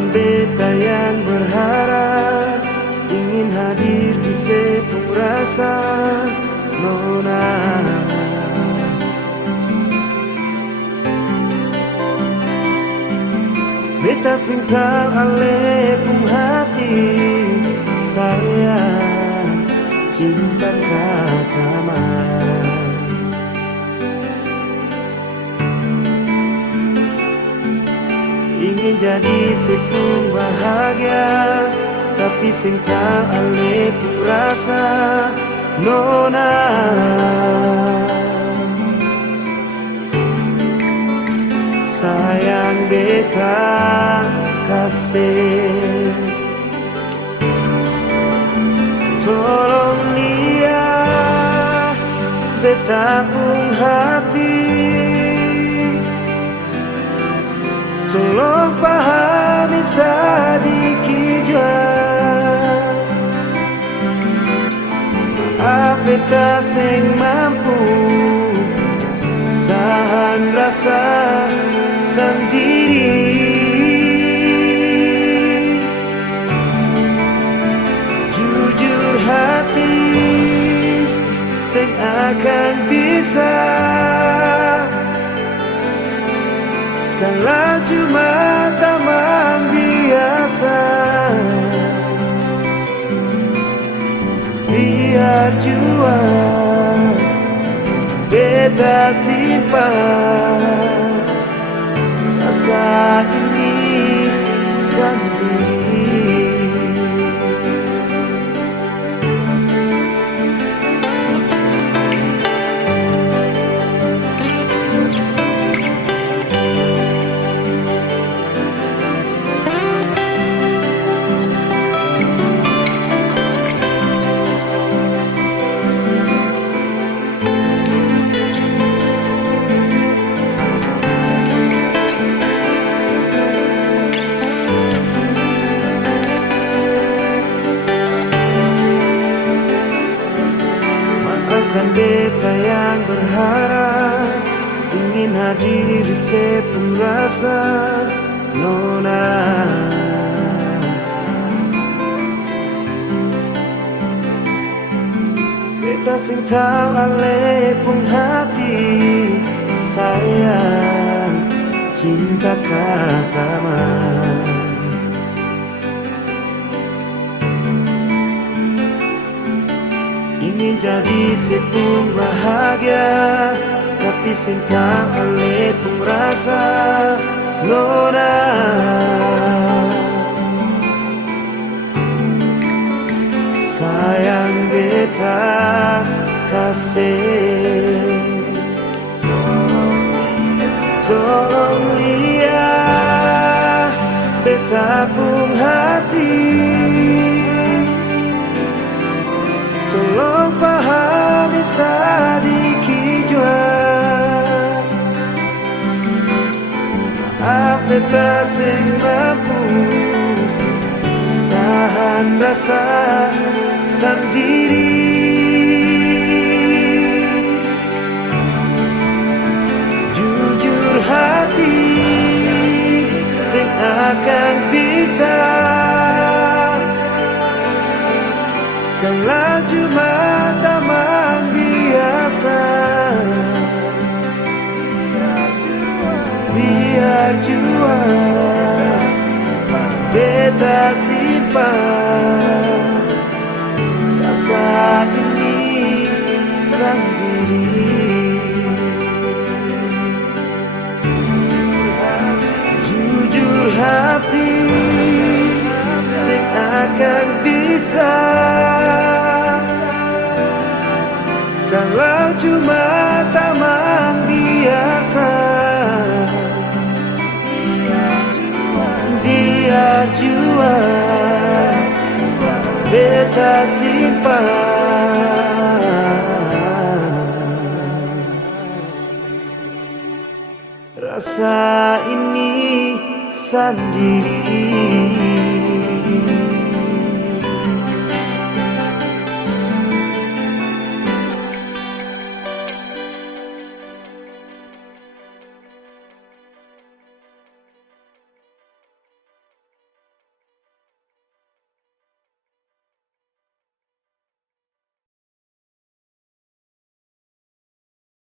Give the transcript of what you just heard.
Maafkan beta yang berharap ingin hadir di sepung rasa nona. Beta sing tau ale pung hati saya cinta katama. Ingin jadi sepung bahagia, tapi sing tau ale pung rasa nona. Sayang beta kasih, tolong lihat beta pung hati, tolong pahami sedikit jua. Beta sing mampu tahan rasa sendiri. Jujur hati sing akan bisa kalau cuma teman biasa. Biar jua beta simpan rasa ini sendiri. Maafkan beta yang berharap ingin hadir di sepung rasa nona. Beta sing tau ale pung hati sayang cinta katama. Ingin jadi sepung bahagia, tapi sing tau ale pung rasa nona. Sayang beta kasih, tolong lihat beta pung hati, tolong pahami sedikit jua. Beta sing mampu tahan rasa sendiri. Jujur hati sing akan bisa kalau cuma teman biasa. Biar jua beta simpan rasa ini sendiri. Jujur hati sing akan bisa kalau cuma teman biasa. Biar jua beta simpan rasa ini sendiri.